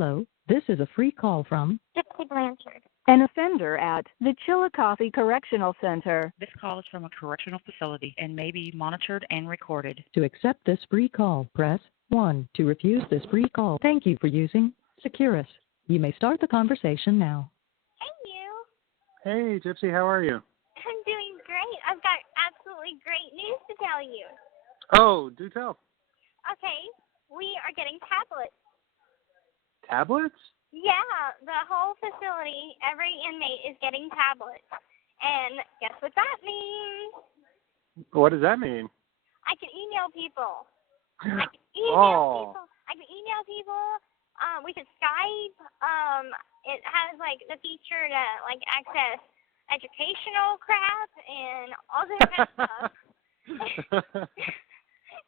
Hello, this is a free call from Gypsy Blanchard. an offender at the Chillicothe Correctional Center. This call is from a correctional facility and may be monitored and recorded. To accept this free call, press 1. To refuse this free call, thank you for using Securus. You may start the conversation now. Hey, you. Hey, Gypsy, how are you? I'm doing great. I've got absolutely great news to tell you. Oh, do tell. Okay, we are getting tablets. Tablets? Yeah, the whole facility, every inmate is getting tablets. And guess what that means? What does that mean? I can email people. I can email people. We can Skype. It has like the feature to like access educational crap and all this kind of stuff.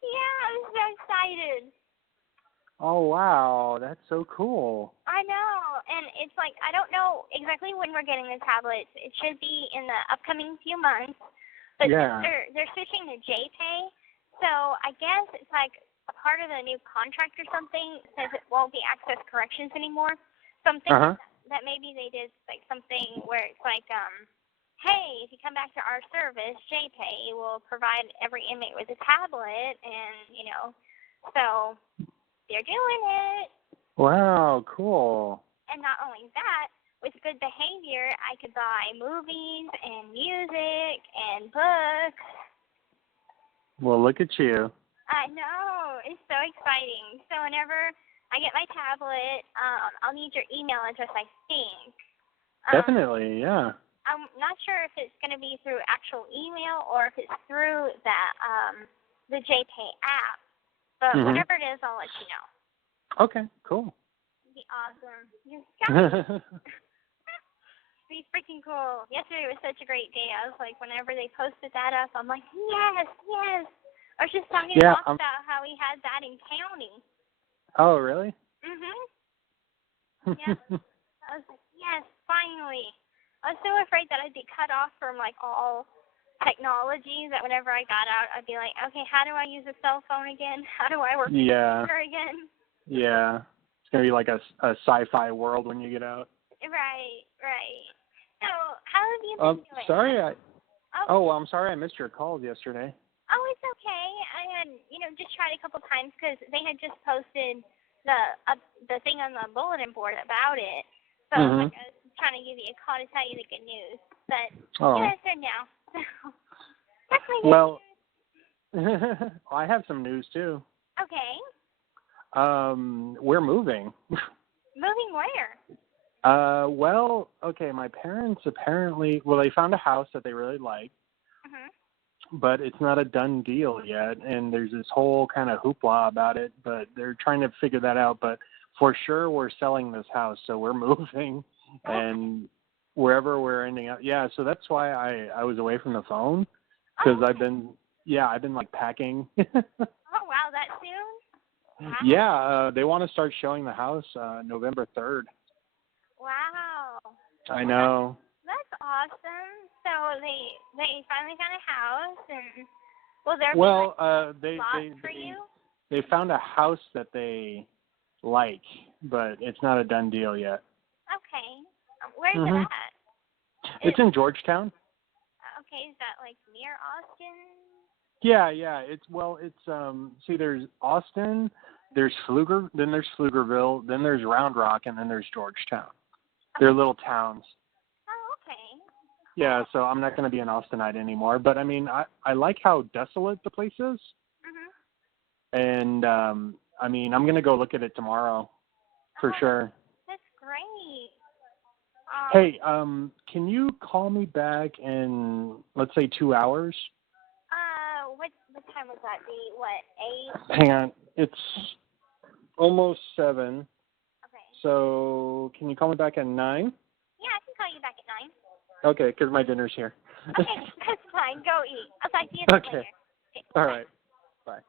Yeah, I'm so excited. Oh, wow. That's so cool. I know. And it's like, I don't know exactly when we're getting the tablets. It should be in the upcoming few months. But Yeah. they're switching to JPay. So I guess it's like a part of the new contract or something says it won't be access corrections anymore. So I'm thinking that maybe they did like something where it's like, hey, if you come back to our service, JPay will provide every inmate with a tablet, and, you know, so they're doing it. Wow, cool. And not only that, with good behavior, I could buy movies and music and books. Well, look at you. I know. It's so exciting. So whenever I get my tablet, I'll need your email address, I think. Definitely, yeah. I'm not sure if it's going to be through actual email or if it's through that the JPay app. But whatever it is, I'll let you know. Okay, cool. It'd be awesome. You're excited. Be freaking cool. Yesterday was such a great day. I was like, whenever they posted that up, I'm like, yes, yes. I was just talking to Bob about how we had that in county. Oh, really? Yeah. I was like, yes, finally. I was so afraid that I'd be cut off from, like, all technology that whenever I got out, I'd be like, okay, how do I use a cell phone again? How do I work with a computer again? Yeah. It's going to be like a sci-fi world when you get out. Right, right. So, how have you been doing? Sorry, I'm sorry I missed your calls yesterday. Oh, it's okay. I had, just tried a couple times because they had just posted the thing on the bulletin board about it. So, I was trying to give you a call to tell you the good news. But, it's good now. That's my good news. I have some news, too. Okay. We're moving. Moving where? Well, okay, my parents apparently, they found a house that they really like, but it's not a done deal yet, and there's this whole kind of hoopla about it, but they're trying to figure that out, but for sure we're selling this house, so we're moving, and wherever we're ending up, so that's why I was away from the phone, because I've been like packing. Oh, wow, that soon? Wow. Yeah, they want to start showing the house November 3rd. Wow. I know. That's awesome. So they finally found a house, and will there be lots for you? They found a house that they like, but it's not a done deal yet. Okay. Where's it at? It's in Georgetown. Okay, is that like near Austin? Yeah. See, there's Austin, there's then there's Pflugerville, then there's Round Rock, and then there's Georgetown. They're little towns. Oh, okay. Yeah, so I'm not going to be an Austinite anymore. But, I mean, I like how desolate the place is. And, I mean, I'm going to go look at it tomorrow for sure. That's great. Hey, can you call me back in, let's say, 2 hours? What time would that be? What, 8? Hang on. It's almost 7. Okay. So can you call me back at 9? Yeah, I can call you back at 9. Okay, because my dinner's here. Okay, that's fine. Go eat. I'll talk to you later. Okay. All right. Bye.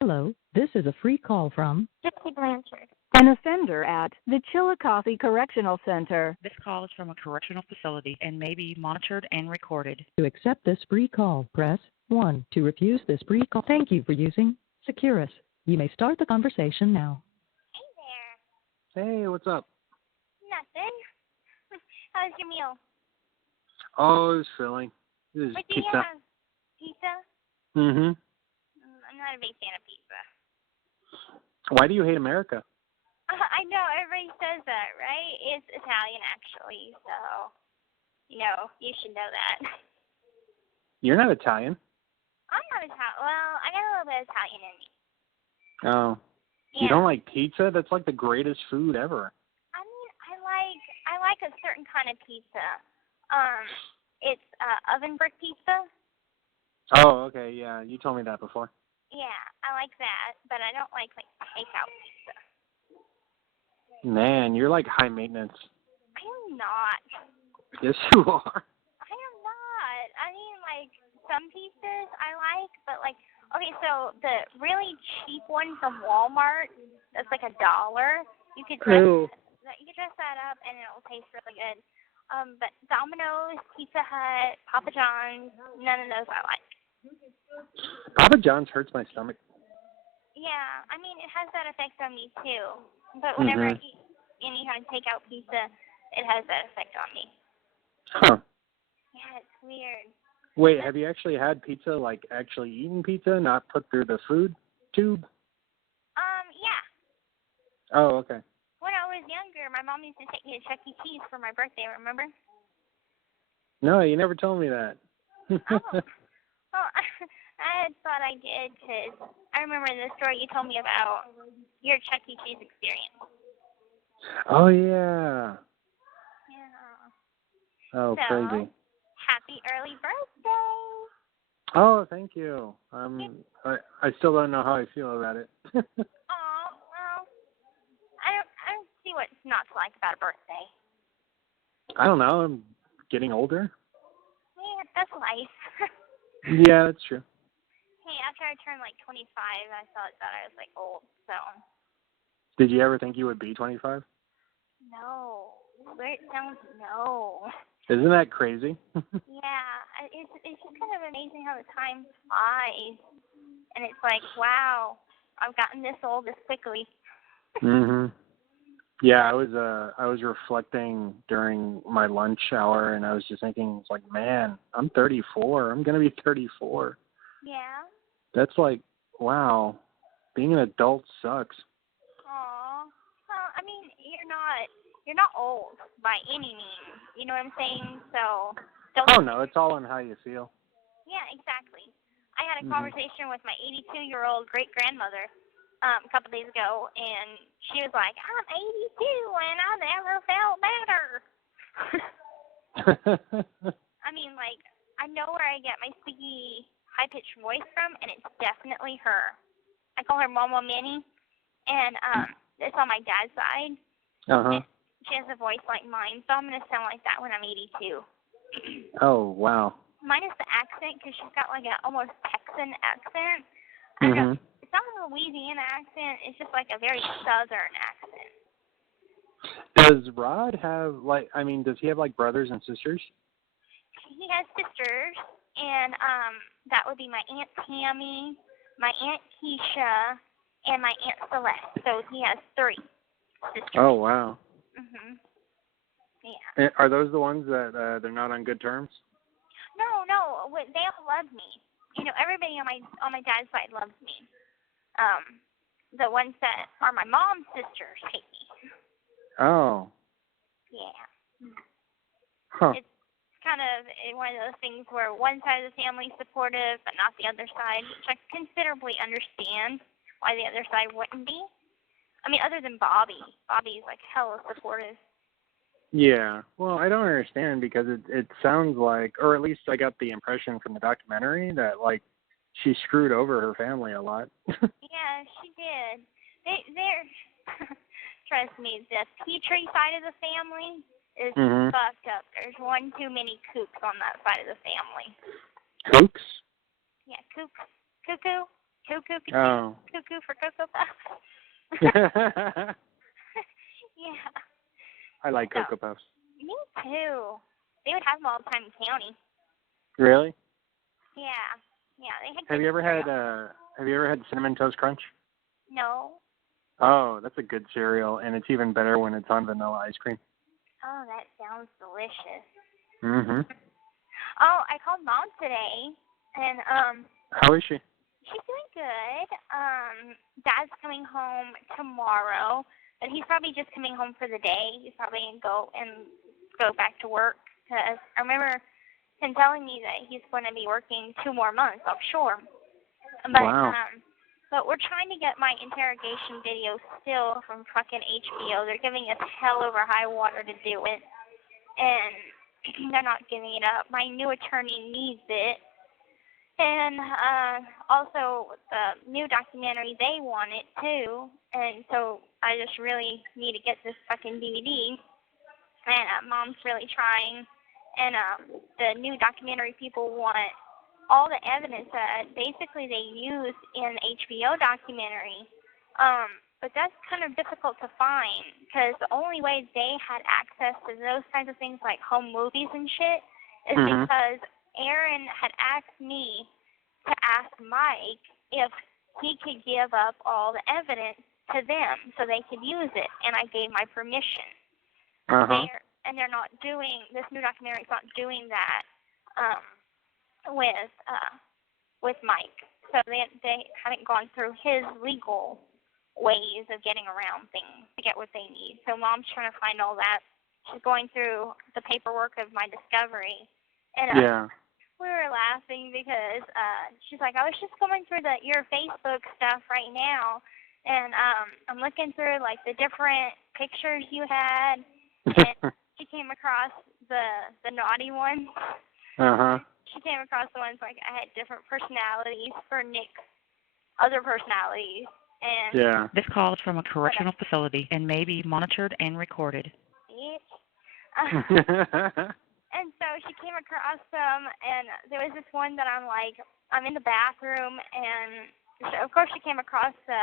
Hello, this is a free call from Gypsy Blanchard. an offender at the Chillicothe Correctional Center. This call is from a correctional facility and may be monitored and recorded. To accept this free call, press 1. To refuse this free call, thank you for using Securus. You may start the conversation now. Hey there. Hey, what's up? Nothing. How's your meal? Oh, it was filling. It was What do pizza. you have? Pizza? Mm-hmm. I'm not a big fan of pizza. Why do you hate America? I know, everybody says that, right? It's Italian, actually, so, you should know that. You're not Italian. I'm not Italian. Well, I got a little bit of Italian in me. Oh. Yeah. You don't like pizza? That's like the greatest food ever. I mean, I like a certain kind of pizza. It's oven brick pizza. Oh, okay, yeah. You told me that before. Yeah, I like that, but I don't like takeout pizza. Man, you're like high maintenance. I am not. Yes, you are. I am not. I mean, some pizzas I like, but okay, so the really cheap one from Walmart, that's like $1. You could dress that up and it'll taste really good. But Domino's, Pizza Hut, Papa John's, none of those I like. Papa John's hurts my stomach. Yeah, I mean, it has that effect on me too. But whenever I eat any kind of takeout pizza, it has that effect on me. Huh. Yeah, it's weird. Wait, have you actually had pizza, like actually eaten pizza, not put through the food tube? Yeah. Oh, okay. When I was younger, my mom used to take me to Chuck E. Cheese for my birthday, remember? No, you never told me that. Oh. Well, I thought I did, because I remember the story you told me about your Chuck E. Cheese experience. Oh, yeah. Yeah. Oh, so, crazy. Happy early birthday. Oh, thank you. I still don't know how I feel about it. Oh, well, I don't see what's not to like about a birthday. I don't know. I'm getting older. Yeah, that's life. Yeah, that's true. Hey, after I turned 25, I thought that I was old, so. Did you ever think you would be 25? No. Weird sounds no. Isn't that crazy? Yeah, it's just kind of amazing how the time flies, and it's wow, I've gotten this old this quickly. Mhm. Yeah, I was reflecting during my lunch hour, and I was just thinking, it's man, I'm 34. I'm gonna be 34. Yeah. That's wow. Being an adult sucks. Aw. Well, I mean, you're not old by any means. You know what I'm saying? So don't. Oh no, it's all on how you feel. Yeah, exactly. I had a conversation with my 82-year-old great-grandmother a couple days ago, and she was like, I'm 82 and I never felt better. I mean, I know where I get my squeaky, high-pitched voice from, and it's definitely her. I call her Mama Minnie, and it's on my dad's side. Uh-huh. She has a voice like mine, so I'm going to sound like that when I'm 82. Oh, wow. Minus the accent, because she's got an almost Texan accent. I don't know. It's not a Louisiana accent. It's just a very southern accent. Does Rod have, does he have, brothers and sisters? He has sisters, and that would be my Aunt Tammy, my Aunt Keisha, and my Aunt Celeste. So he has 3 sisters. Oh, wow. Mhm. Yeah. And are those the ones that they're not on good terms? No. They all love me. Everybody on my dad's side loves me. The ones that are my mom's sisters hate me. Oh. Yeah. Huh. It's kind of one of those things where one side of the family is supportive, but not the other side, which I considerably understand why the other side wouldn't be. I mean, other than Bobby. Bobby's hella supportive. Yeah. Well, I don't understand because it sounds like, or at least I got the impression from the documentary that she screwed over her family a lot. Yeah, she did. They're trust me, the Petrie side of the family is fucked up. There's one too many kooks on that side of the family. Kooks? Yeah, kook. Cuckoo. Cuckoo. Oh. Cuckoo for Cocoa Puffs. Yeah. I like Cocoa Puffs. Me too. They would have them all the time in county. Really? Yeah. Yeah. They had. Have you ever had Cinnamon Toast Crunch? No. Oh, that's a good cereal, and it's even better when it's on vanilla ice cream. Oh, that sounds delicious. Mhm. Oh, I called Mom today, and How is she? she's doing good. Dad's coming home tomorrow, but he's probably just coming home for the day. He's probably gonna go back to work, because I remember him telling me that he's going to be working 2 more months offshore. But Wow. but we're trying to get my interrogation video still from fucking HBO. They're giving us hell over high water to do it, and they're not giving it up. My new attorney needs it. And also, the new documentary, they want it too. And so I just really need to get this fucking DVD. And Mom's really trying. And the new documentary people want all the evidence that basically they used in the HBO documentary. But that's kind of difficult to find, because the only way they had access to those kinds of things like home movies and shit is because Aaron had asked me to ask Mike if he could give up all the evidence to them so they could use it, and I gave my permission. They're not doing, this new documentary is not doing that with Mike. So they haven't gone through his legal ways of getting around things to get what they need. So Mom's trying to find all that. She's going through the paperwork of my discovery. And we were laughing because she's like, I was just going through your Facebook stuff right now, and I'm looking through like the different pictures you had, and she came across the naughty ones. She came across the ones like I had different personalities for Nick's other personalities. And This call is from a correctional facility and may be monitored and recorded. And so she came across them, and there was this one that I'm in the bathroom, and so of course she came across the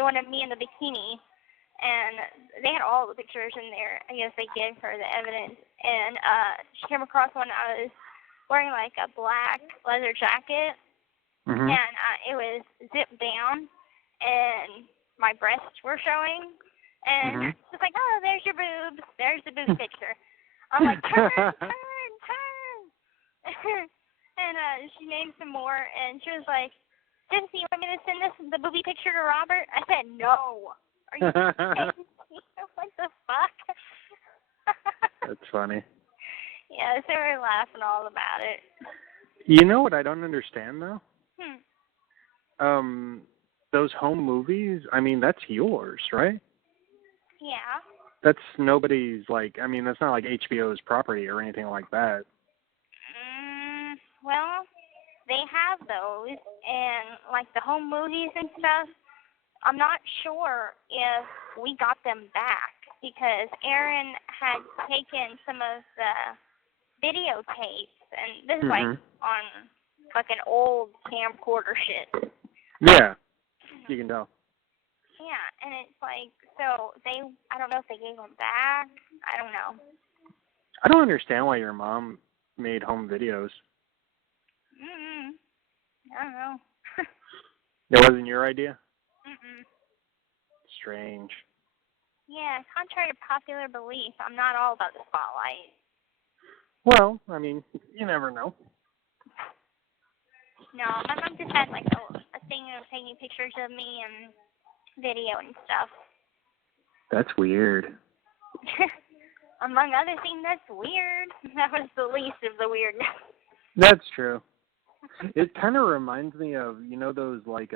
one of me in the bikini, and they had all the pictures in there. I guess they gave her the evidence, and she came across one. I was wearing like a black leather jacket, and it was zipped down, and my breasts were showing, and she's like, oh, there's your boobs. There's the boob picture. I'm like, turn. And she named some more, and she was like, Gypsy, you want me to send the booby picture to Robert? I said, no. Are you kidding me? What the fuck? That's funny. Yeah, so we're laughing all about it. You know what I don't understand, though? Those home movies, I mean, that's yours, right? Yeah. That's nobody's, like, I mean, that's not like HBO's property or anything like that. Well, they have those, and like the home movies and stuff, I'm not sure if we got them back, because Aaron had taken some of the videotapes, and this is like on fucking old camcorder shit. Yeah, you can tell. Yeah, and it's like, so I don't know if they gave them back. I don't know. I don't understand why your mom made home videos. I don't know. It wasn't your idea? Strange. Yeah, contrary to popular belief, I'm not all about the spotlight. Well, I mean, you never know. No, my mom just had like a thing of taking pictures of me and video and stuff. That's weird. Among other things, that's weird. That was the least of the weirdness. That's true. It kind of reminds me of, you know, those like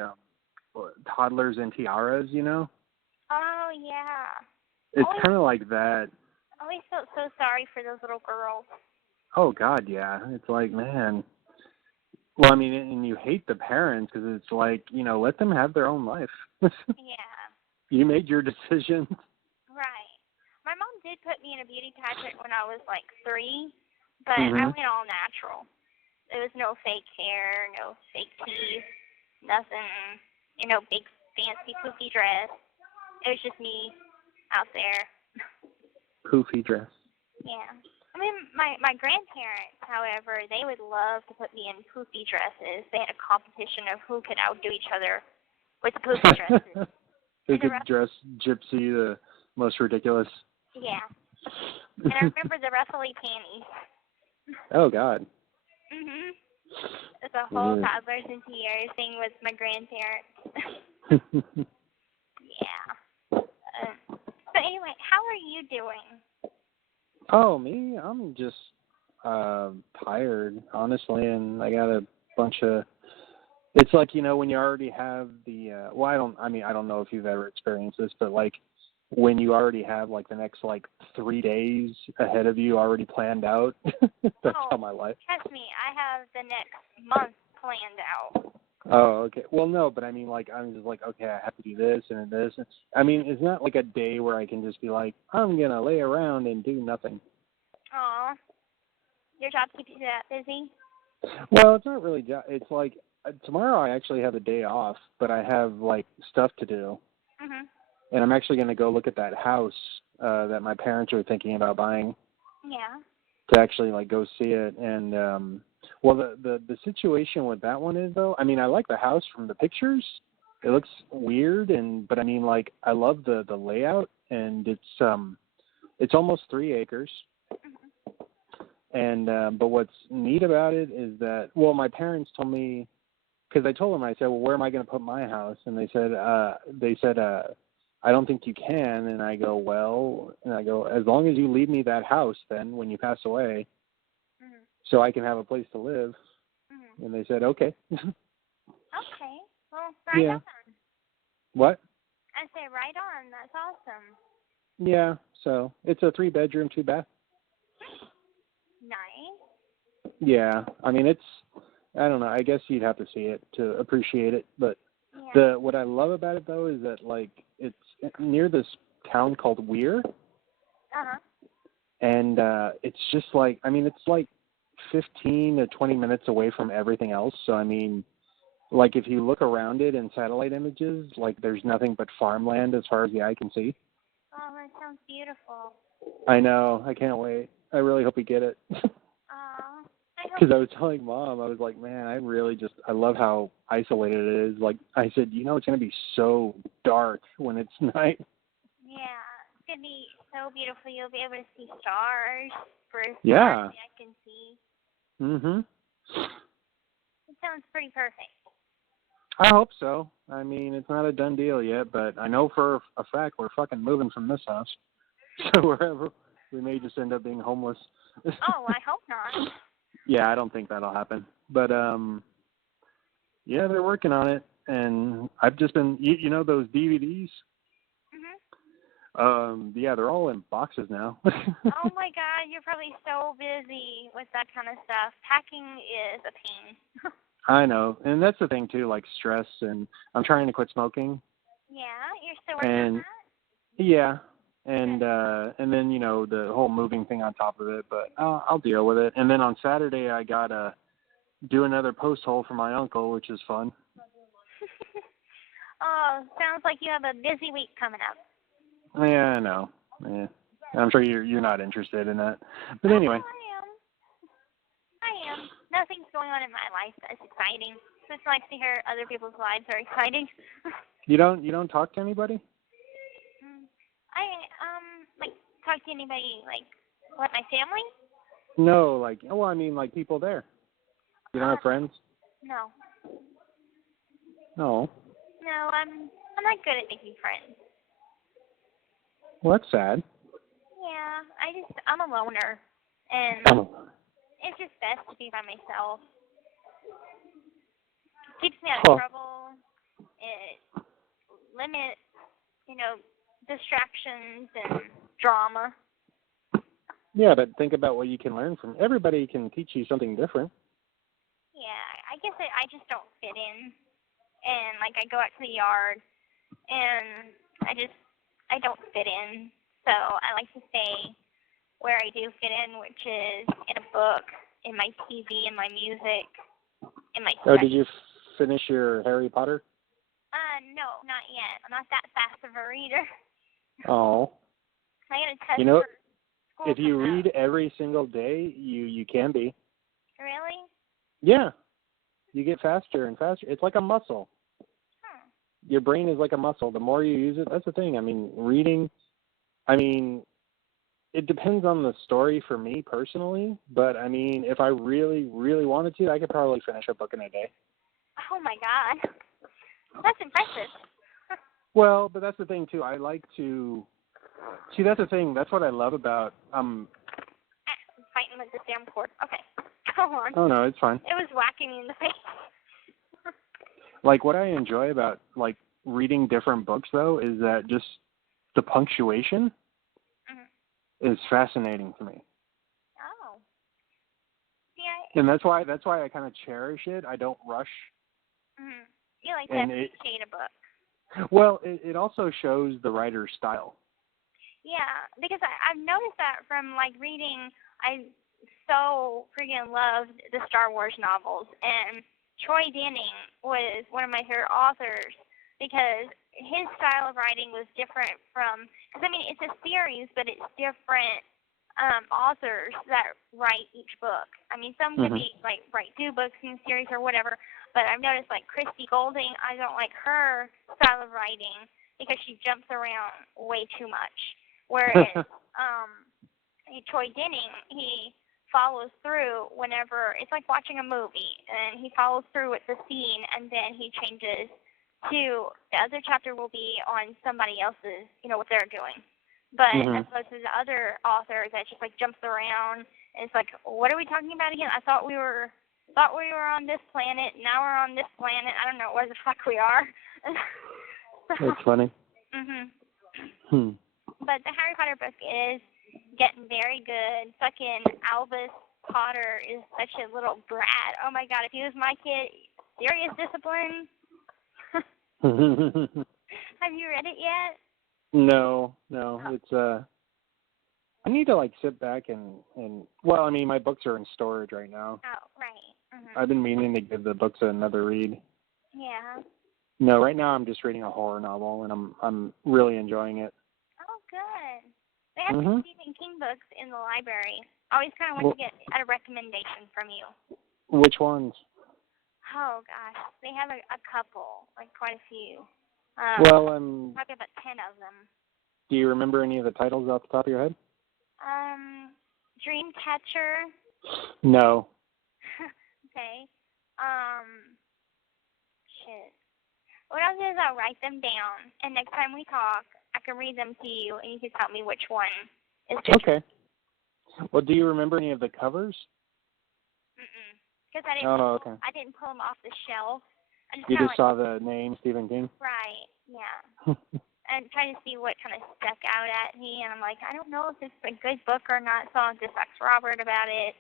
toddlers and tiaras, you know? Oh, yeah. It's kind of like that. I always felt so sorry for those little girls. Oh, God, yeah. It's like, man. Well, I mean, and you hate the parents because it's like, you know, let them have their own life. Yeah. You made your decisions. Right. My mom did put me in a beauty pageant when I was like 3, but I went all natural. There was no fake hair, no fake teeth, nothing, you know, big fancy poofy dress. It was just me out there. Poofy dress. Yeah. I mean, my grandparents, however, they would love to put me in poofy dresses. They had a competition of who could outdo each other with the poofy dresses. They could dress Gypsy the most ridiculous. Yeah. And I remember the ruffly panties. Oh, God. Mhm. It's a whole toddlers and years thing with my grandparents. Yeah. But anyway, how are you doing? Oh, me? I'm just tired, honestly, and I got a bunch of... It's like, when you already have the... I don't know if you've ever experienced this, but, like, when you already have, like, the next, 3 days ahead of you already planned out. That's how my life... Trust me, I have the next month planned out. Oh, okay. Well, no, but I mean, I'm just like, okay, I have to do this and this. I mean, it's not like a day where I can just be like, I'm going to lay around and do nothing. Aw. Your job keeps you that busy? Well, it's not really it's like, tomorrow I actually have a day off, but I have, stuff to do. Mhm. And I'm actually going to go look at that house that my parents are thinking about buying. Yeah. To actually, go see it. And, well, the situation with that one is, though, I mean, I like the house from the pictures. It looks weird, but I mean, I love the layout, and it's almost 3 acres. And but what's neat about it is that, well, my parents told me, because I told them, I said, well, where am I going to put my house? And they said, I don't think you can. And I go, as long as you leave me that house, then when you pass away, so I can have a place to live. And they said, okay. Okay. Well, right on. What? I say right on. That's awesome. Yeah. So it's a 3-bedroom, 2-bath. Nice. Yeah. I mean, I don't know. I guess you'd have to see it to appreciate it. But what I love about it, though, is that, it's near this town called Weir. Uh-huh. And it's just it's 15 to 20 minutes away from everything else. So, I mean, if you look around it in satellite images, there's nothing but farmland as far as the eye can see. Oh, that sounds beautiful. I know. I can't wait. I really hope we get it. Because I was telling Mom, I was like, man, I love how isolated it is. I said, it's going to be so dark when it's night. Yeah, it's going to be so beautiful. You'll be able to see stars for as far as I can see. Mm-hmm. It sounds pretty perfect. I hope so. I mean, it's not a done deal yet, but I know for a fact we're fucking moving from this house. So wherever, we may just end up being homeless. Oh, I hope not. Yeah, I don't think that'll happen. But, yeah, they're working on it. And I've just been, those DVDs? Yeah, they're all in boxes now. Oh, my God. You're probably so busy with that kind of stuff. Packing is a pain. I know. And that's the thing, too, stress. And I'm trying to quit smoking. Yeah? You're still working on that? Yeah. And then, the whole moving thing on top of it, but I'll deal with it. And then on Saturday, I got to do another post hole for my uncle, which is fun. Oh, sounds like you have a busy week coming up. Yeah, I know. Yeah. I'm sure you're not interested in that. But anyway. I am. Nothing's going on in my life that's exciting. So it's nice to hear other people's lives are exciting. You don't talk to anybody? Talk to anybody, what, my family? No, people there. You don't have friends? No. No. No, I'm not good at making friends. Well, that's sad. Yeah, I'm a loner, and it's just best to be by myself. It keeps me out of trouble. It limits, distractions and drama. Yeah, but think about what you can learn from. Everybody can teach you something different. Yeah, I guess I just don't fit in. And, I go out to the yard, and I don't fit in. So I like to stay where I do fit in, which is in a book, in my TV, in my music, in my study. Oh, did you finish your Harry Potter? No, not yet. I'm not that fast of a reader. Oh. I got to test for if you read every single day, you can be. Really? Yeah. You get faster and faster. It's like a muscle. your brain is like a muscle. The more you use it, that's the thing. I mean, reading, it depends on the story for me personally, but I mean, if I really, really wanted to, I could probably finish a book in a day. Oh my God, that's impressive. Well, but that's the thing too. I like to see. That's the thing. That's what I love about Fighting with this damn cord. Okay, go on. Oh no, it's fine. It was whacking me in the face. Like what I enjoy about like reading different books though is that just the punctuation is fascinating to me. Oh. Yeah. And that's why I kind of cherish it. I don't rush. You like to appreciate a book. Well, it also shows the writer's style. Yeah, because I've noticed that from like reading. I so freaking loved the Star Wars novels, and Troy Denning was one of my favorite authors because his style of writing was different from. Because I mean, it's a series, but it's different authors that write each book. I mean, some could be like write 2 books in a series or whatever. But I've noticed like Christy Golding, I don't like her style of writing because she jumps around way too much. Whereas Troy Denning, he follows through whenever it's like watching a movie, and he follows through with the scene, and then he changes to the other chapter will be on somebody else's, what they're doing. But as opposed to the other author that just like jumps around, and it's like, what are we talking about again? I thought we were on this planet. Now we're on this planet. I don't know where the fuck we are. So, that's funny. But the Harry Potter book is getting very good. Fucking Albus Potter is such a little brat. Oh my God, if he was my kid, serious discipline. Have you read it yet? No. It's I need to like sit back and well, I mean, my books are in storage right now. Oh, right. I've been meaning to give the books another read. Yeah. No, right now I'm just reading a horror novel, and I'm really enjoying it. Oh, good. They have some Stephen King books in the library. I always kind of want to get a recommendation from you. Which ones? Oh gosh, they have a couple, like quite a few. Probably about 10 of them. Do you remember any of the titles off the top of your head? Dreamcatcher. No. Okay. Shit. What I'll do is I'll write them down, and next time we talk, I can read them to you, and you can tell me which one is good. Okay. Well, do you remember any of the covers? Because I didn't pull them off the shelf. You just saw the name Stephen King? Right, yeah. And trying to see what kind of stuck out at me, and I'm like, I don't know if it's a good book or not, so I'll just ask Robert about it.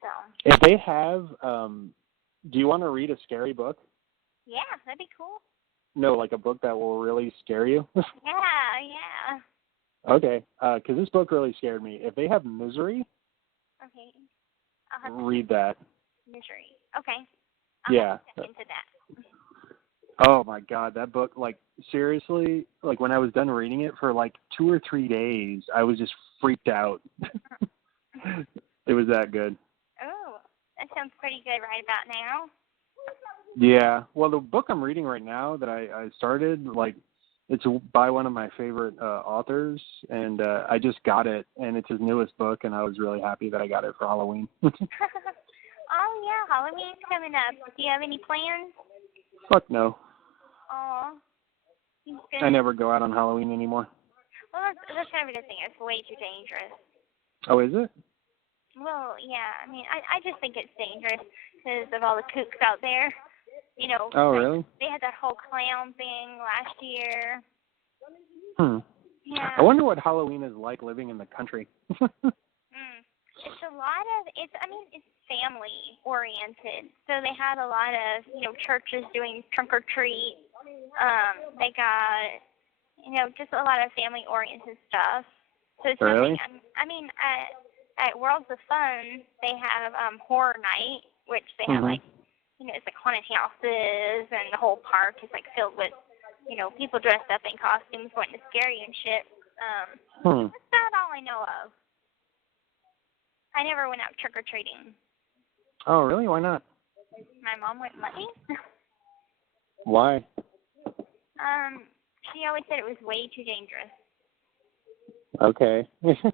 So. If they have, do you want to read a scary book? Yeah, that'd be cool. No, like a book that will really scare you? Yeah. Okay, because this book really scared me. If they have Misery, okay, I'll have to read that. Misery. Okay. I'll have to check into that. Oh my God, that book, like seriously, like when I was done reading it for like 2 or 3 days, I was just freaked out. It was that good. Oh, that sounds pretty good right about now. Yeah, well, the book I'm reading right now that I started, like, it's by one of my favorite authors, and I just got it, and it's his newest book, and I was really happy that I got it for Halloween. Oh, yeah, Halloween's coming up. Do you have any plans? Fuck no. Aw. I never go out on Halloween anymore. Well, that's kind of a good thing. It's way too dangerous. Oh, is it? Well, yeah. I mean, I just think it's dangerous because of all the kooks out there. Oh, really? They had that whole clown thing last year. Yeah. I wonder what Halloween is like living in the country. It's a lot of, it's family oriented. So they had a lot of, churches doing trunk or treat. They got, just a lot of family oriented stuff. So it's really? nothing, at Worlds of Fun, they have horror night, which they have like, it's like haunted houses, and the whole park is like filled with, people dressed up in costumes going to scare you and shit. That's not all I know of. I never went out trick-or-treating. Oh, really? Why not? My mom wouldn't let me. Why? She always said it was way too dangerous. Okay. Yeah.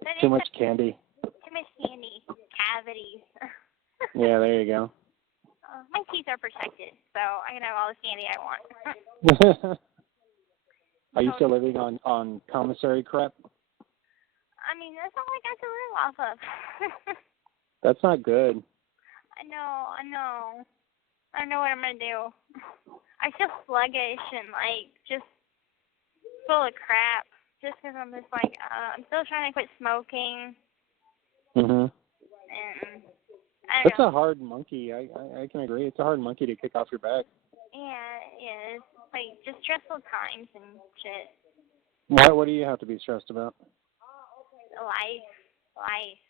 But Too much candy. Too much candy. Cavities. Yeah, there you go. My teeth are protected, so I can have all the candy I want. Are you still living on commissary crap? I mean, that's all I got to live off of. That's not good. I know. I know what I'm going to do. I feel sluggish and, like, just full of crap. Just because I'm just like, I'm still trying to quit smoking. Mhm. And I don't That's know. a hard monkey. I can agree. It's a hard monkey to kick off your back. Yeah, it is. Like, just stressful times and shit. What do you have to be stressed about? Life.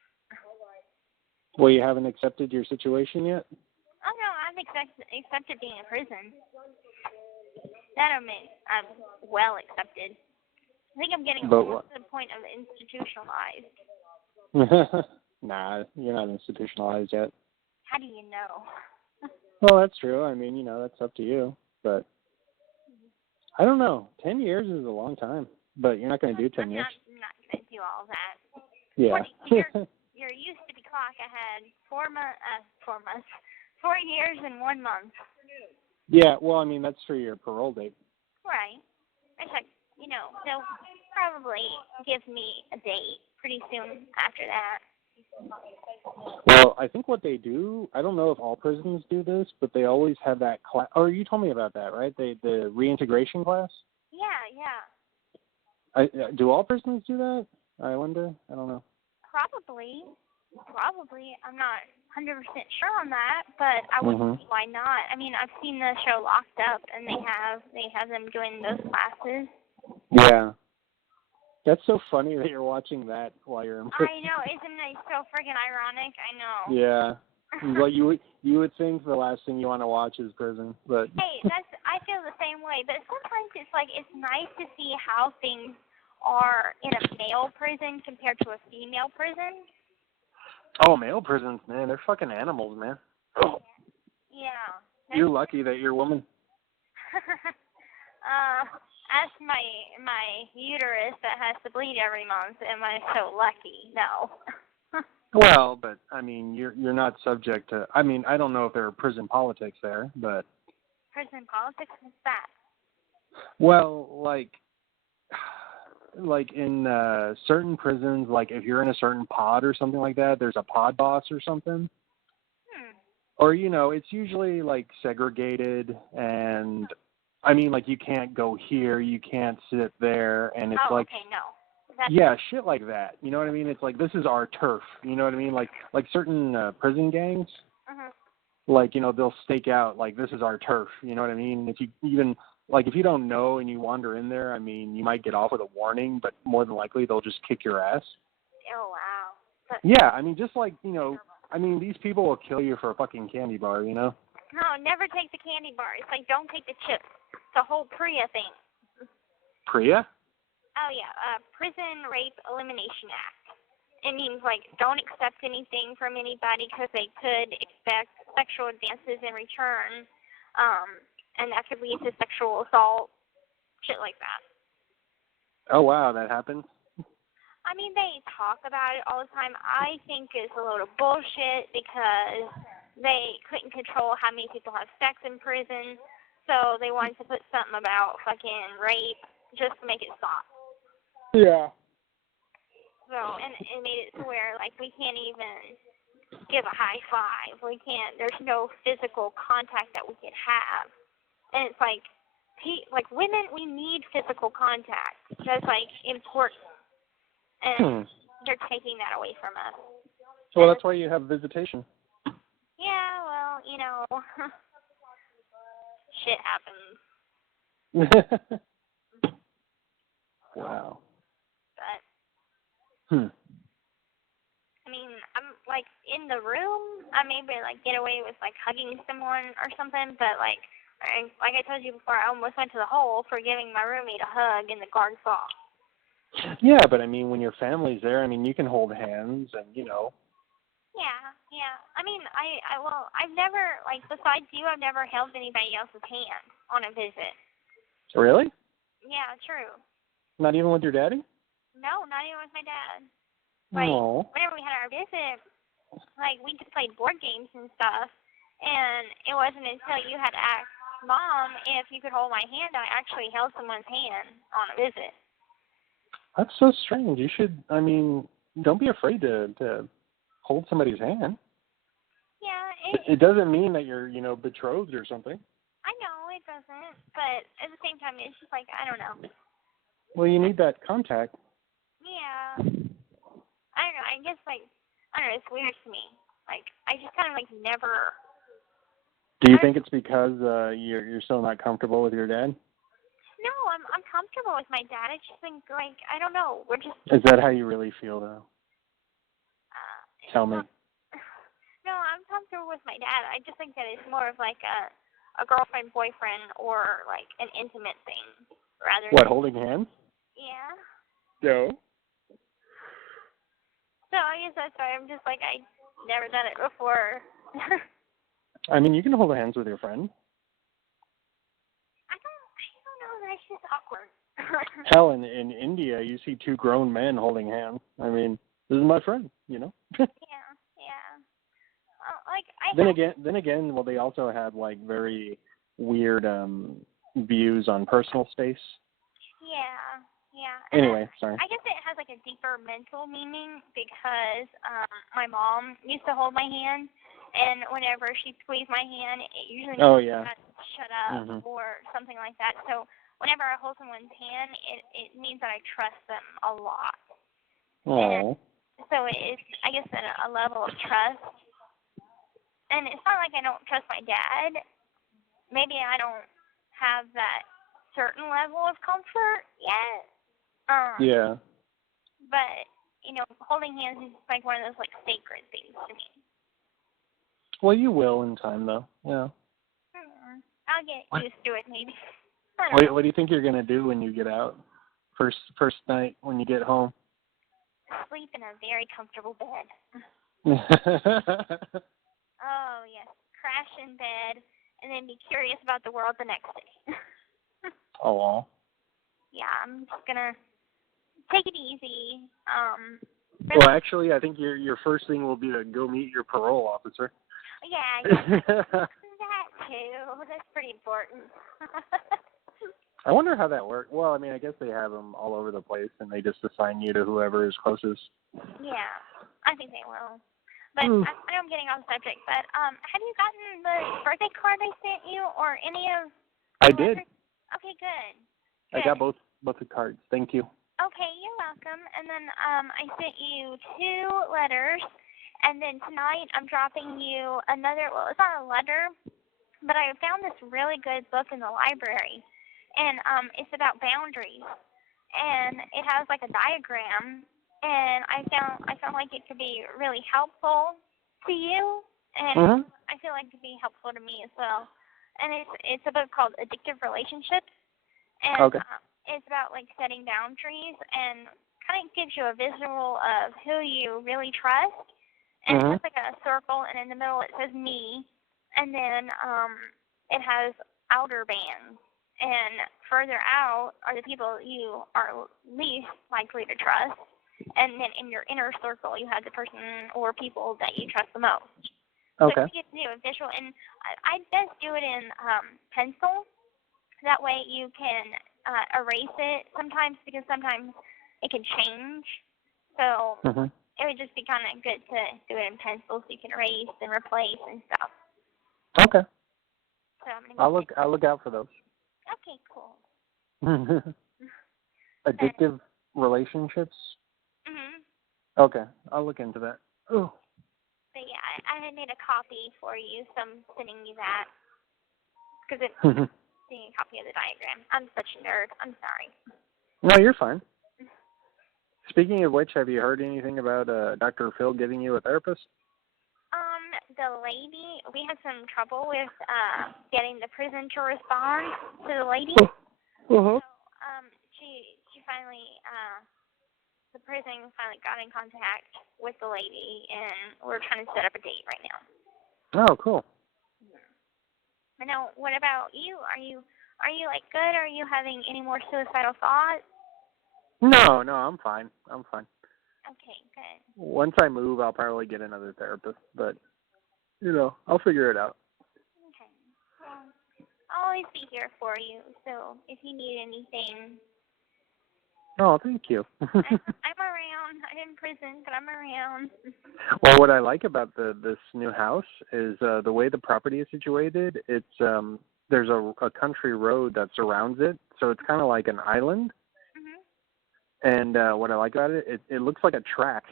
Well, you haven't accepted your situation yet? Oh, no, I've accepted being in prison. That I'm well accepted. I think I'm getting to the point of institutionalized. Nah, you're not institutionalized yet. How do you know? Well, that's true. I mean, that's up to you. But I don't know. 10 years is a long time. But you're not going to do 10 years. I'm not going to do all that. Yeah. You're used to the clock. I had 4 years and 1 month. Yeah, well, I mean, that's for your parole date. Right. It's like, they'll probably give me a date pretty soon after that. Well, I think what they do, I don't know if all prisons do this, but they always have that class. Oh, you told me about that, right? The reintegration class? Yeah. Do all prisons do that? I wonder. I don't know. Probably. I'm not 100% sure on that, but I wouldn't see why not. I mean, I've seen the show Locked Up, and they have them doing those classes. Yeah. That's so funny that you're watching that while you're in prison. I know, isn't it so freaking ironic? I know. Yeah. Well, you would think the last thing you want to watch is prison, but. Hey, I feel the same way, but sometimes it's like it's nice to see how things are in a male prison compared to a female prison. Oh, male prisons, man, they're fucking animals, man. Oh. Yeah. You're lucky that you're a woman. That's my uterus that has to bleed every month. Am I so lucky? No. Well, but I mean, you're not subject to. I mean, I don't know if there are prison politics there, but. Prison politics? What's that? Well, like in certain prisons, like if you're in a certain pod or something like that, there's a pod boss or something. Or it's usually like segregated, and I mean, like you can't go here, you can't sit there, and it's like. Okay, no. Yeah, shit like that. You know what I mean? It's like, this is our turf. You know what I mean? Like certain prison gangs, like, they'll stake out, like, this is our turf. You know what I mean? If you if you don't know and you wander in there, I mean, you might get off with a warning, but more than likely they'll just kick your ass. Oh, wow. Yeah, I mean, just like, I mean, these people will kill you for a fucking candy bar, No, never take the candy bar. It's like, don't take the chips. It's a whole PREA thing. PREA? Oh, yeah, Prison Rape Elimination Act. It means, like, don't accept anything from anybody because they could expect sexual advances in return, and that could lead to sexual assault, shit like that. Oh, wow, that happens? I mean, they talk about it all the time. I think it's a load of bullshit because they couldn't control how many people have sex in prison, so they wanted to put something about fucking rape just to make it stop. Yeah. So, and it made it to where, like, we can't even give a high five. We can't, there's no physical contact that we could have. And it's like women, we need physical contact. That's, like, important. And they're taking that away from us. Well, that's why you have visitation. Yeah, well, shit happens. Wow. But, I mean, I'm, like, in the room, I maybe, like, get away with, like, hugging someone or something, but, like I told you before, I almost went to the hole for giving my roommate a hug, and the guard saw. Yeah, but, I mean, when your family's there, I mean, you can hold hands and, Yeah. I mean, I've never, like, besides you, I've never held anybody else's hand on a visit. Really? Yeah, true. Not even with your daddy? No, not even with my dad. Like, whenever we had our visit, like, we just played board games and stuff, and it wasn't until you had asked Mom if you could hold my hand, I actually held someone's hand on a visit. That's so strange. You should, I mean, don't be afraid to hold somebody's hand. Yeah. It doesn't mean that you're, betrothed or something. I know, it doesn't, but at the same time, it's just like, I don't know. Well, you need that contact. Yeah. I don't know, I guess, like, I don't know, it's weird to me. Like, I just kind of, like, never... Do you think it's because you're still not comfortable with your dad? No, I'm comfortable with my dad. I just think, like, I don't know, we're just... Is that how you really feel, though? Tell me. No, I'm comfortable with my dad. I just think that it's more of, like, a girlfriend, boyfriend, or, like, an intimate thing, rather What, than... holding hands? Yeah. No. So I guess that's why I'm just like, I never done it before. I mean, you can hold hands with your friend. I don't know, that's just awkward. Hell, in India, you see two grown men holding hands. I mean, this is my friend, Yeah. Then again, well, they also have, like, very weird views on personal space. Yeah. Anyway, sorry. I guess it has, like, a deeper mental meaning because my mom used to hold my hand, and whenever she squeezed my hand, it usually means shut up or something like that. So whenever I hold someone's hand, it means that I trust them a lot. Oh. So it's, I guess, a level of trust. And it's not like I don't trust my dad. Maybe I don't have that certain level of comfort yet. Yeah. But, holding hands is like one of those, like, sacred things to me. Well, you will in time, though. Yeah. I'll get used to it, maybe. What do you think you're going to do when you get out? First night when you get home? Sleep in a very comfortable bed. Oh, yes. Crash in bed and then be curious about the world the next day. Oh. Yeah, I'm just going to take it easy. Well, actually, I think your first thing will be to go meet your parole officer. Yeah. That too. That's pretty important. I wonder how that works. Well, I mean, I guess they have them all over the place, and they just assign you to whoever is closest. Yeah, I think they will. But I know I'm getting off subject, but have you gotten the birthday card I sent you, or any of... I did. Okay, good. I got both the cards. Thank you. Okay, you're welcome. And then I sent you 2 letters, and then tonight I'm dropping you another, well, it's not a letter, but I found this really good book in the library, and it's about boundaries, and it has, like, a diagram, and I felt like it could be really helpful to you, and I feel like it could be helpful to me as well. And it's a book called Addictive Relationships, and it's about, like, setting boundaries, and kind of gives you a visual of who you really trust. And it has, like, a circle, and in the middle it says me, and then it has outer bands, and further out are the people you are least likely to trust, and then in your inner circle you have the person or people that you trust the most. Okay. So it gives you a visual, and I best do it in pencil. That way you can erase it sometimes, because sometimes it can change. So it would just be kind of good to do it in pencil so you can erase and replace and stuff. Okay. So I'll look out for those. Okay, cool. Addictive relationships? Okay, I'll look into that. Oh. But yeah, I had made a copy for you, so I'm sending you that. Because it's seeing a copy of the diagram. I'm such a nerd. I'm sorry. No, you're fine. Speaking of which, have you heard anything about Dr. Phil giving you a therapist? The lady, we had some trouble with getting the prison to respond to the lady. So, she finally, the prison finally got in contact with the lady, and we're trying to set up a date right now. Oh, cool. But now, what about you? Are you like good? Are you having any more suicidal thoughts? No, I'm fine. Okay, good. Once I move, I'll probably get another therapist, but, I'll figure it out. Okay. Well, I'll always be here for you, so if you need anything... Oh, thank you. I'm around. I'm in prison, but I'm around. Well, what I like about this new house is the way the property is situated. It's there's a country road that surrounds it, so it's kind of like an island. And what I like about it, it looks like a track.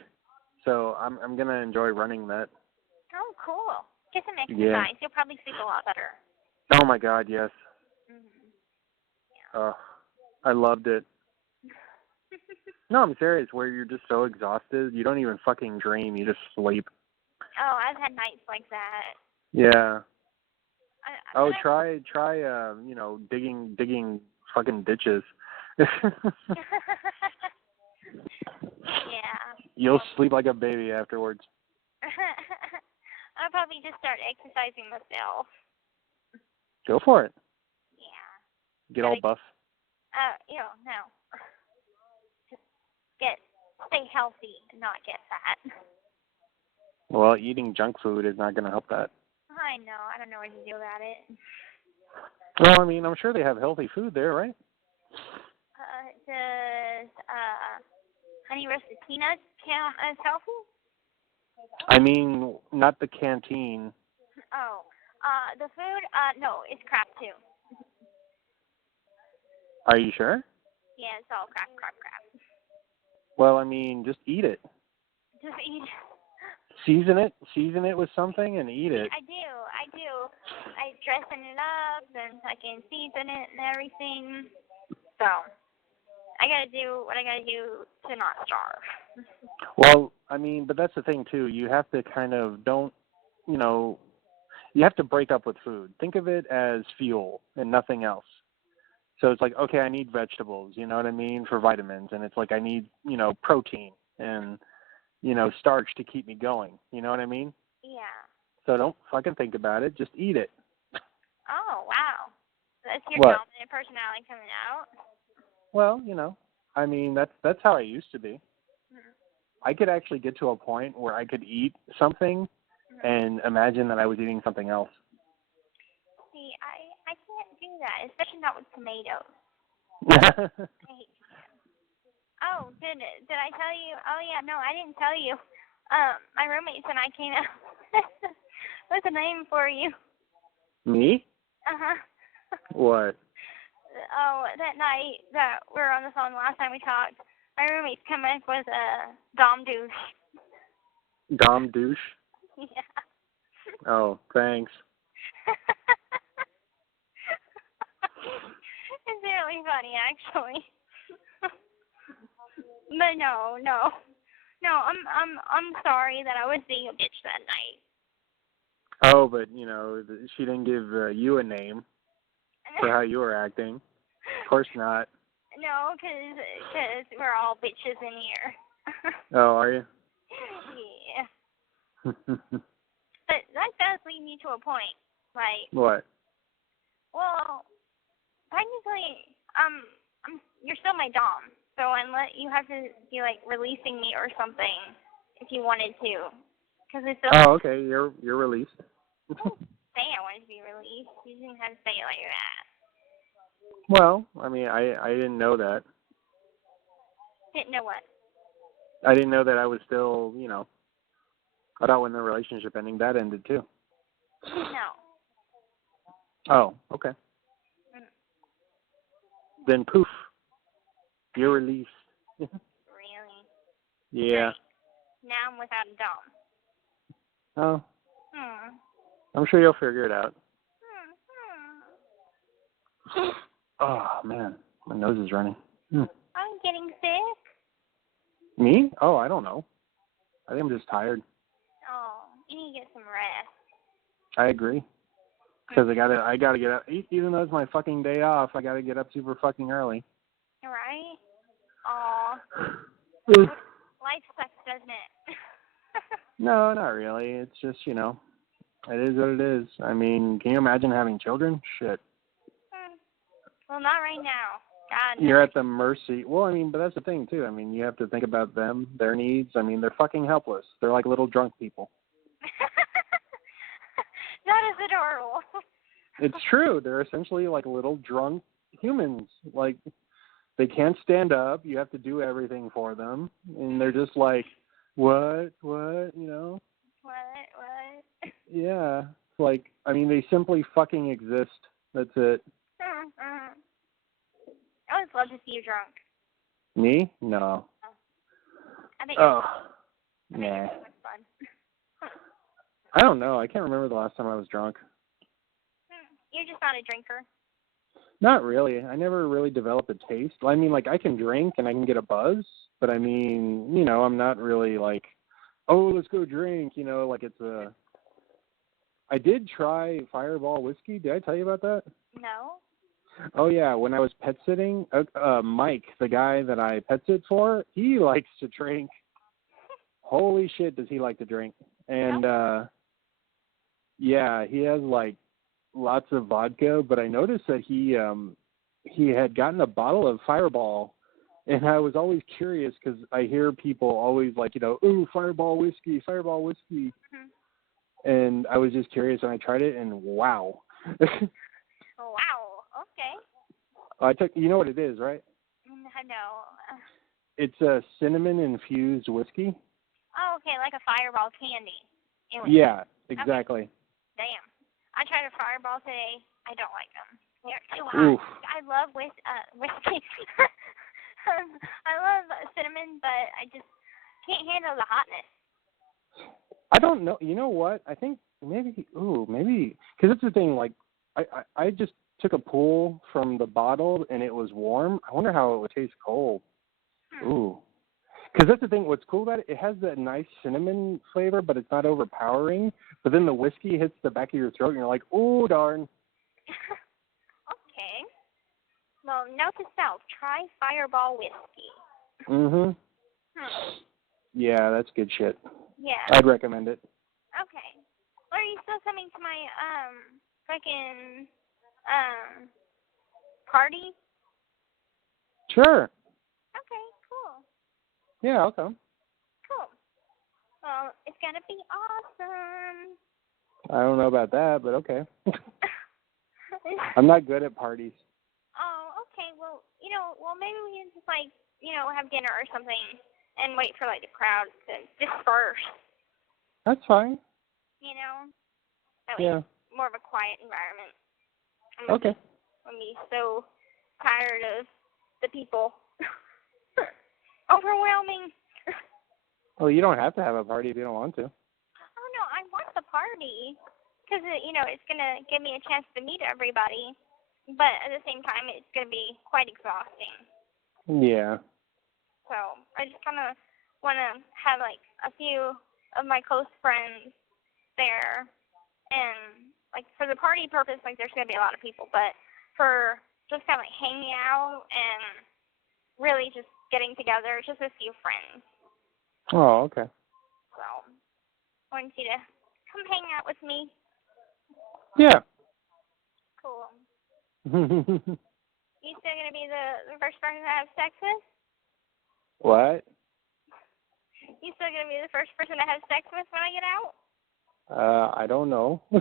So I'm gonna enjoy running that. Oh, cool. Get some exercise. Yeah. You'll probably sleep a lot better. Oh my God, yes. Yeah. I loved it. No, I'm serious. Where you're just so exhausted, you don't even fucking dream. You just sleep. Oh, I've had nights like that. Yeah. Try digging fucking ditches. Yeah. You'll sleep like a baby afterwards. I'll probably just start exercising myself. Go for it. Yeah. Get all buff. No. Just stay healthy and not get fat. Well, eating junk food is not going to help that. I know. I don't know what to do about it. Well, I mean, I'm sure they have healthy food there, right? Does honey roasted peanuts count as healthy? I mean, not the canteen. Oh. The food? No, it's crap too. Are you sure? Yeah, it's all crap. Well, I mean, just eat it. Just eat. Season it with something and eat it. I do. I dressing it up and I can season it and everything. So, I gotta do what I gotta do to not starve. Well, I mean, but that's the thing too. You have to kind of you have to break up with food. Think of it as fuel and nothing else. So it's like, okay, I need vegetables, you know what I mean, for vitamins. And it's like I need, protein and, starch to keep me going. You know what I mean? Yeah. So don't fucking think about it. Just eat it. Oh, wow. That's your What? dominant personality coming out? Well, I mean, that's how I used to be. Mm-hmm. I could actually get to a point where I could eat something and imagine that I was eating something else. See, I can't do that, especially not with tomatoes. I hate tomatoes. Oh, did I tell you? Oh, yeah, no, I didn't tell you. My roommates and I came up with a name for you. Me? Uh-huh. What? Oh, that night that we were on the phone the last time we talked, my roommates come up with a Dom Douche. Dom Douche? Yeah. Oh, thanks. It's really funny, actually. But no. I'm sorry that I was being a bitch that night. Oh, but she didn't give you a name for how you were acting. Of course not. No, because we're all bitches in here. Oh, are you? Yeah. But that does lead me to a point. Like. What? Well, technically, you're still my dom. So unless you have to be like releasing me or something, if you wanted to, because it's still. Oh, okay. You're released. I didn't say I wanted to be released. You didn't have to say it like that. Well, I mean, I didn't know that. Didn't know what? I didn't know that I was still, I thought when the relationship ending, that ended too. No. Oh, okay. Then poof, you're released. Really? Yeah. Right. Now I'm without a dom. Oh. I'm sure you'll figure it out. Oh, man. My nose is running. I'm getting sick. Me? Oh, I don't know. I think I'm just tired. Oh, you need to get some rest. I agree. Because I gotta get up. Even though it's my fucking day off, I gotta get up super fucking early. Right? Aw. life sucks, doesn't it? No, not really. It's just, it is what it is. I mean, can you imagine having children? Shit. Well, not right now. God, no. You're at the mercy. Well, I mean, but that's the thing, too. I mean, you have to think about them, their needs. I mean, they're fucking helpless. They're like little drunk people. That is adorable. It's true. They're essentially like little drunk humans. Like, they can't stand up. You have to do everything for them. And they're just like, what, What? Yeah. Like, I mean, they simply fucking exist. That's it. I always love to see you drunk. Me? No. I think Oh. it's Nah. fun. I don't know. I can't remember the last time I was drunk. You're just not a drinker. Not really. I never really developed a taste. I mean, like, I can drink and I can get a buzz, but I mean, I'm not really like, oh, let's go drink, like it's a... I did try Fireball whiskey. Did I tell you about that? No. Oh, yeah. When I was pet sitting, Mike, the guy that I pet sit for, he likes to drink. Holy shit, does he like to drink. And, yeah, he has, like, lots of vodka, but I noticed that he had gotten a bottle of Fireball, and I was always curious because I hear people always like, ooh, Fireball whiskey. Mm-hmm. And I was just curious, and I tried it, and wow. Wow. Okay. I took, you know what it is, right? No. It's a cinnamon-infused whiskey. Oh, okay, like a Fireball candy. Yeah, exactly. Okay. Damn. I tried a Fireball today. I don't like them. They're too hot. Oof. I love whiskey. I love cinnamon, but I just can't handle the hotness. I don't know. You know what? I think maybe, because that's the thing, like, I just took a pull from the bottle, and it was warm. I wonder how it would taste cold. Ooh. Because that's the thing. What's cool about it, it has that nice cinnamon flavor, but it's not overpowering. But then the whiskey hits the back of your throat, and you're like, ooh, darn. Okay. Well, note to self, try Fireball whiskey. Mm-hmm. Yeah, that's good shit. Yeah. I'd recommend it. Okay. Well, are you still coming to my, freaking, party? Sure. Okay, cool. Yeah, I'll come. Cool. Well, it's gonna be awesome. I don't know about that, but okay. I'm not good at parties. Oh, okay. Well, maybe we can just, like, have dinner or something and wait for, like, the crowd to disperse. That's fine. That way Yeah. it's more of a quiet environment. Okay. I'm be so tired of the people. Overwhelming. Well, you don't have to have a party if you don't want to. Oh, no, I want the party. Because, it's going to give me a chance to meet everybody. But at the same time, it's going to be quite exhausting. Yeah. So I just kind of want to have, like, a few of my close friends there. And, like, for the party purpose, like, there's going to be a lot of people. But for just kind of, like, hanging out and really just getting together, just a few friends. Oh, okay. So I want you to come hang out with me. Yeah. Cool. You still going to be the first person to have sex with? What? You still going to be the first person to have sex with when I get out? I don't know. You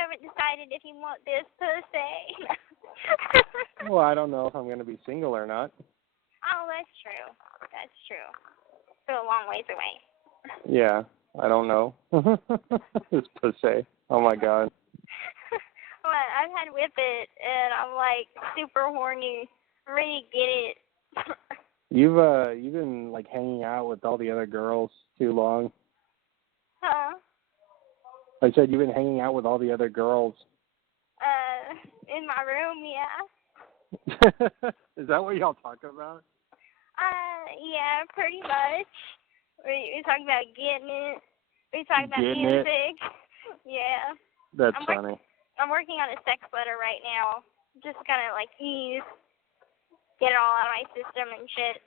haven't decided if you want this pussy. Well, I don't know if I'm going to be single or not. Oh, that's true. That's true. Still a long ways away. Yeah, I don't know. This pussy. Oh, my God. Well, I've had Whip It, and I'm, like, super horny, ready to get it. You've been, like, hanging out with all the other girls too long. Huh? I said you've been hanging out with all the other girls. In my room, yeah. Is that what y'all talk about? Yeah, pretty much. We talk about getting it. We talk about Getting music. Yeah. That's funny. I'm working on a sex letter right now. Just kind of, like, get it all out of my system and shit.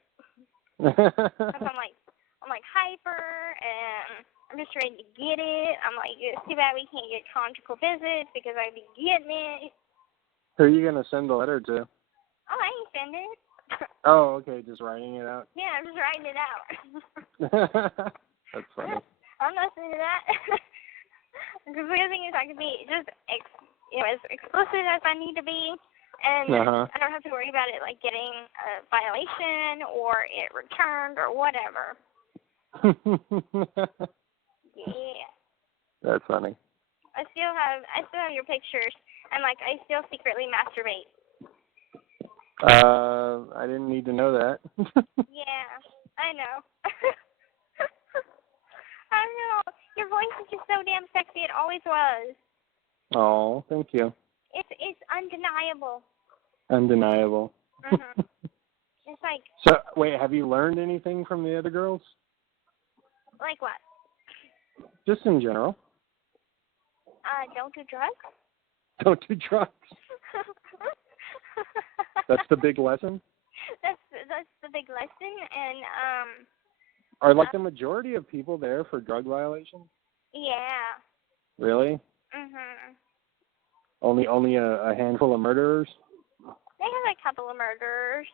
Because I'm like hyper, and I'm just ready to get it. I'm like, it's too bad we can't get conjugal visits because I'd be getting it. Who are you going to send the letter to? Oh, I ain't send it. Oh, okay, just writing it out. Yeah, I'm just writing it out. That's funny. I'm not sending that. Because the other thing is I can be just, as explicit as I need to be, and I don't have to worry about it, like, getting a violation or it returned or whatever. Yeah. That's funny. I still have your pictures, and, like, I still secretly masturbate. I didn't need to know that. Yeah, I know. I know. Your voice is just so damn sexy. It always was. Oh, thank you. It's undeniable. Undeniable. It's like. So, wait, have you learned anything from the other girls? Like what? Just in general. Don't do drugs. Don't do drugs. That's the big lesson? That's the big lesson, and Are like the majority of people there for drug violations? Yeah. Really? Only a handful of murderers? They have a couple of murderers,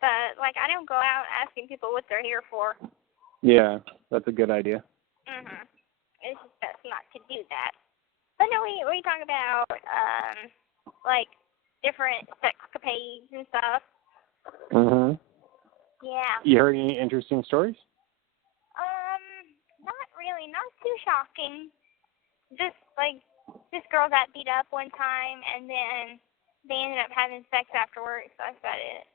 but like I don't go out asking people what they're here for. Yeah, that's a good idea. It's just best not to do that. But no, we talk about like different sexcapades and stuff. Yeah. You heard any interesting stories? Not really. Not too shocking. Just like this girl got beat up one time, and then they ended up having sex afterwards. So that's about it.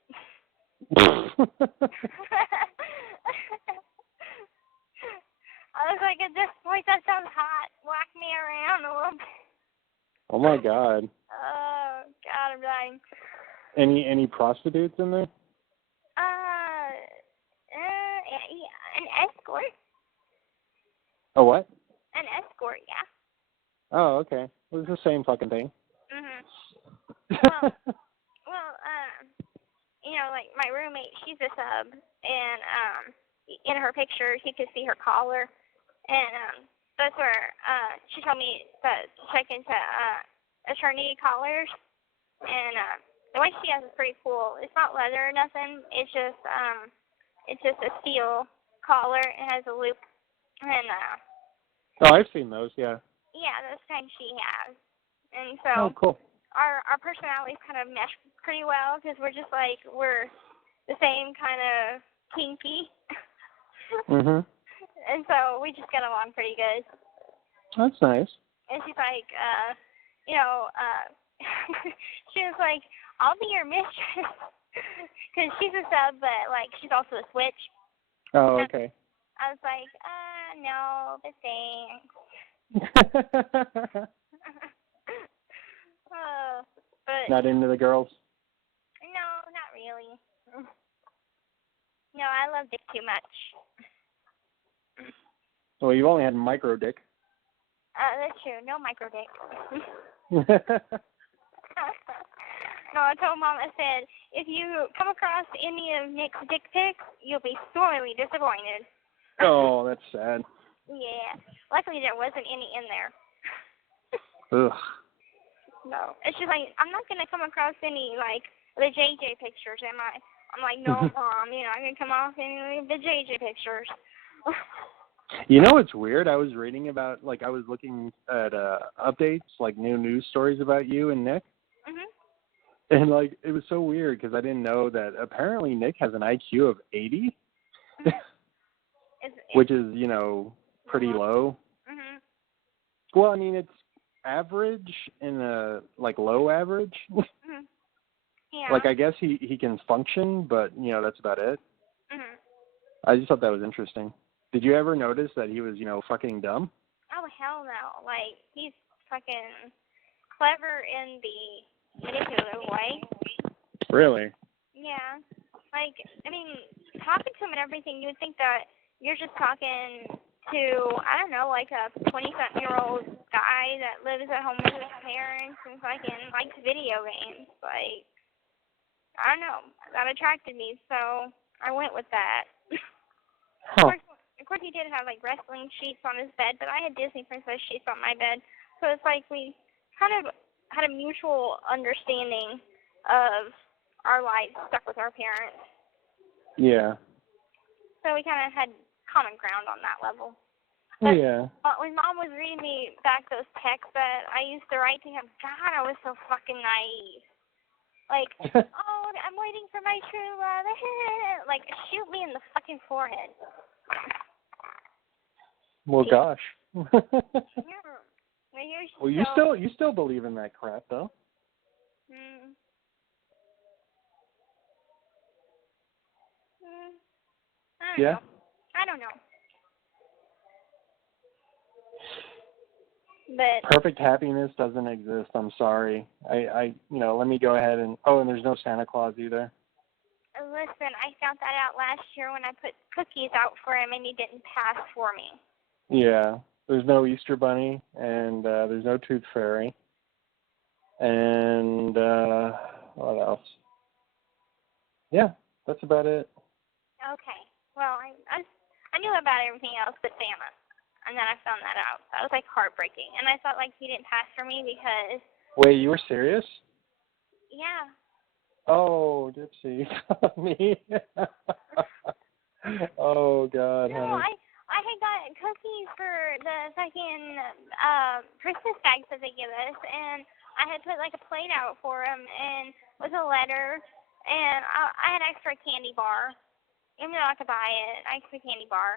I was like, at this point, that sounds hot. Whack me around a little bit. Oh my God. Oh God, I'm dying. Any prostitutes in there? An escort. Oh, what? An escort, yeah. Oh, okay. It was the same fucking thing. Well, like my roommate, she's a sub, and in her pictures, you could see her collar, and that's where she told me to check into attorney collars, and the one she has is pretty cool. It's not leather or nothing. It's just a steel collar. It has a loop, and oh, I've seen those. Yeah. Yeah, those kind she has, and so. Oh, cool. Our personalities kind of mesh pretty well because we're the same kind of kinky. And so we just get along pretty good. That's nice. And she's like, she was like, I'll be your mistress. Because she's a sub, but, like, she's also a switch. Oh, okay. I was like, no, but thanks. But not into the girls? No, not really. No, I love dick too much. Well, you only had micro dick. That's true. No micro dick. No, I told Mom, I said, if you come across any of Nick's dick pics, you'll be sorely disappointed. Oh, that's sad. Yeah. Luckily, there wasn't any in there. Ugh. No. It's just like, I'm not going to come across any, like, the JJ pictures, am I? I'm like, no, Mom, I can come off any of the JJ pictures. You know what's weird? I was reading about, like, I was looking at updates, like new news stories about you and Nick. And, like, it was so weird because I didn't know that apparently Nick has an IQ of 80, which is, pretty low. Well, I mean, it's average and like low average. Yeah. Like I guess he can function, but that's about it. I just thought that was interesting. Did you ever notice that he was fucking dumb? Oh hell no! Like he's fucking clever in the manipulative way. Really? Yeah. Like I mean, talking to him and everything, you would think that you're just talking to, I don't know, like a 20-something-year-old guy that lives at home with his parents and fucking likes video games. Like, I don't know. That attracted me, so I went with that. Huh. Of course, he did have like wrestling sheets on his bed, but I had Disney princess sheets on my bed. So it's like we kind of had a mutual understanding of our lives stuck with our parents. Yeah. So we kind of had common ground on that level. But, yeah. When Mom was reading me back those texts that I used to write to him, God, I was so fucking naive. Like, oh, I'm waiting for my true love. Like, shoot me in the fucking forehead. Well, gosh. Yeah. Well, you still believe in that crap, though. I don't know. But Perfect happiness doesn't exist. I'm sorry. Let me go ahead and there's no Santa Claus either. Listen, I found that out last year when I put cookies out for him and he didn't pass for me. Yeah. There's no Easter Bunny, and there's no Tooth Fairy. And what else? Yeah, that's about it. Okay. Well, I knew about everything else but Santa. And then I found that out. That was like heartbreaking. And I thought like he didn't pass for me because... Wait, you were serious? Yeah. Oh, Gypsy. Me? Oh, God, no, honey. I had got cookies for the fucking Christmas bags that they give us, and I had put like a plate out for him, and with a letter, and I had extra candy bar, even though I could buy it, extra candy bar,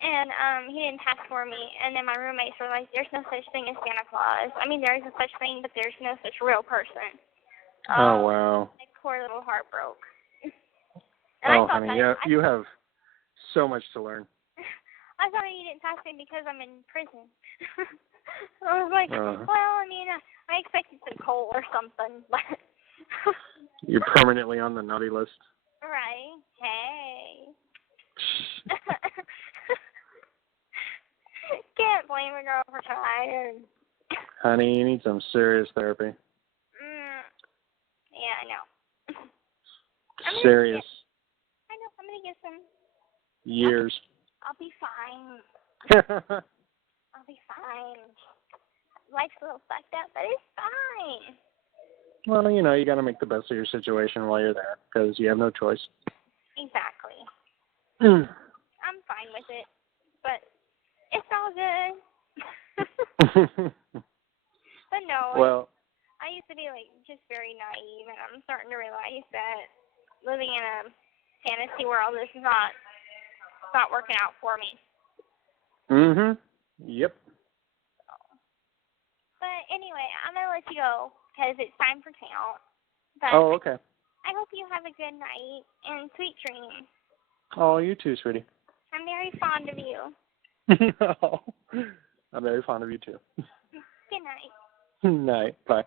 and he didn't pass for me, and then my roommates were like, there's no such thing as Santa Claus. I mean, there is a such thing, but there's no such real person. Oh, wow. My poor little heart broke. And honey, you have so much to learn. I thought he didn't pass me because I'm in prison. I was like, well, I mean, I expected some coal or something. But You're permanently on the naughty list. Right. Hey. Can't blame a girl for trying. Honey, you need some serious therapy. Yeah, I know. Serious. I know. I'm going to get some. Years. I'll be fine. I'll be fine. Life's a little fucked up, but it's fine. Well, you got to make the best of your situation while you're there, because you have no choice. Exactly. I'm fine with it, but it's all good. But no, well, I used to be like just very naive, and I'm starting to realize that living in a fantasy world is not working out for me. Yep. But anyway, I'm gonna let you go because it's time for count. But okay. I hope you have a good night and sweet dreams. Oh, you too, sweetie. I'm very fond of you. I'm very fond of you too. Good night. Night. Bye.